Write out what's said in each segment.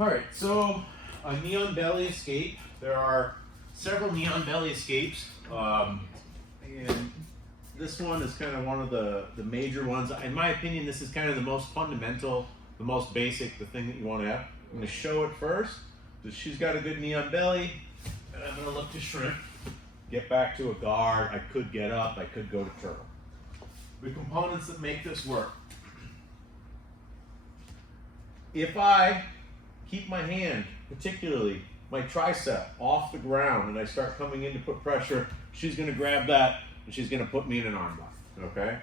All right, so a neon belly escape. There are several neon belly escapes, and this one is kind of one of the major ones. In my opinion, this is kind of the most fundamental, the most basic, the thing that you want to have. I'm going to show it first. So she's got a good neon belly, and I'm going to look to shrimp, get back to a guard. I could get up, I could go to turtle. The components that make this work. If I keep my hand, particularly my tricep, off the ground and I start coming in to put pressure, she's going to grab that and she's going to put me in an armbar, okay?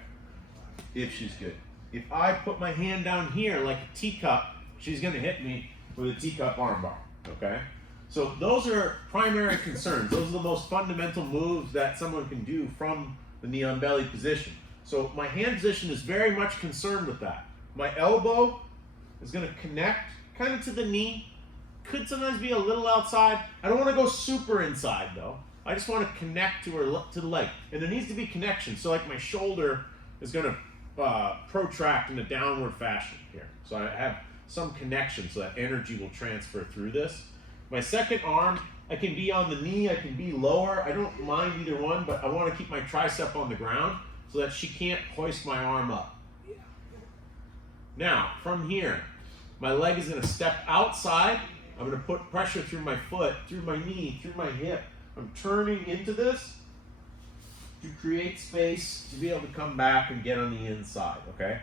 If she's good. If I put my hand down here like a teacup, she's going to hit me with a teacup armbar, okay? So those are primary concerns. Those are the most fundamental moves that someone can do from the neon belly position. So my hand position is very much concerned with that. My elbow is going to connect kind of to the knee. Could sometimes be a little outside. I don't want to go super inside though. I just want to connect to the leg. And there needs to be connection. So like my shoulder is going to protract in a downward fashion here. So I have some connection so that energy will transfer through this. My second arm, I can be on the knee, I can be lower. I don't mind either one, but I want to keep my tricep on the ground so that she can't hoist my arm up. Now, from here, my leg is going to step outside. I'm going to put pressure through my foot, through my knee, through my hip. I'm turning into this to create space to be able to come back and get on the inside, okay?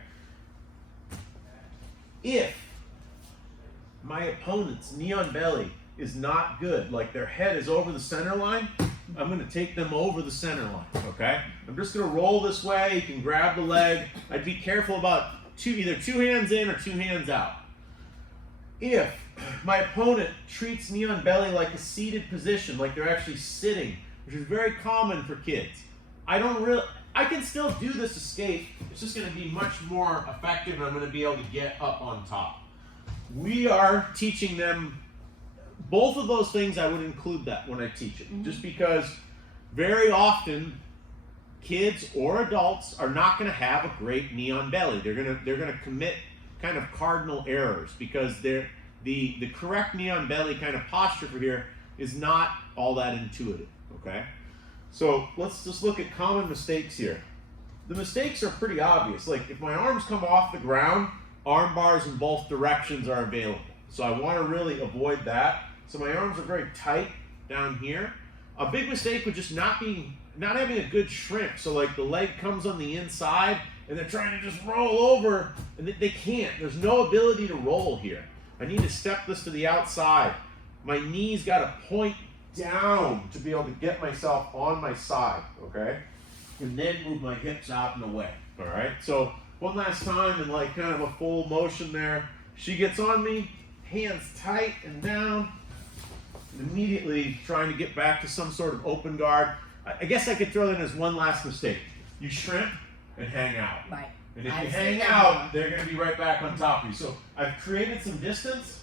If my opponent's neon belly is not good, like their head is over the center line, I'm going to take them over the center line, okay? I'm just going to roll this way. You can grab the leg. I'd be careful about either two hands in or two hands out. If my opponent treats neon belly like a seated position, like they're actually sitting, which is very common for kids, I can still do this escape. It's just going to be much more effective and I'm going to be able to get up on top. We are teaching them both of those things. I would include that when I teach it, just because very often kids or adults are not going to have a great neon belly. They're going to commit kind of cardinal errors because the correct neon belly kind of posture for here is not all that intuitive, okay? So let's just look at common mistakes here. The mistakes are pretty obvious. Like if my arms come off the ground, arm bars in both directions are available. So I want to really avoid that. So my arms are very tight down here. A big mistake would just not having a good shrimp. So like the leg comes on the inside and they're trying to just roll over and they can't. There's no ability to roll here. I need to step this to the outside. My knees got to point down to be able to get myself on my side, okay? And then move my hips out and away, all right? So one last time in like kind of a full motion there. She gets on me, hands tight and down, and immediately trying to get back to some sort of open guard. I guess I could throw that as one last mistake. You shrimp and hang out. Right. And if you hang out, they're going to be right back on top of you. So I've created some distance.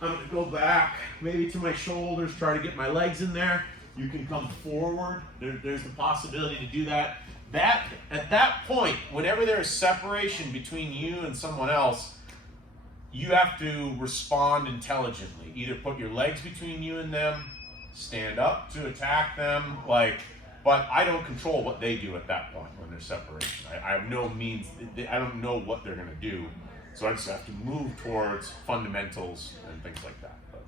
I'm going to go back maybe to my shoulders, try to get my legs in there. You can come forward. There's the possibility to do that. At that point, whenever there is separation between you and someone else, you have to respond intelligently. Either put your legs between you and them, stand up to attack them, but I don't control what they do at that point when there's separation. I have no means, I don't know what they're going to do, so I just have to move towards fundamentals and things like that. But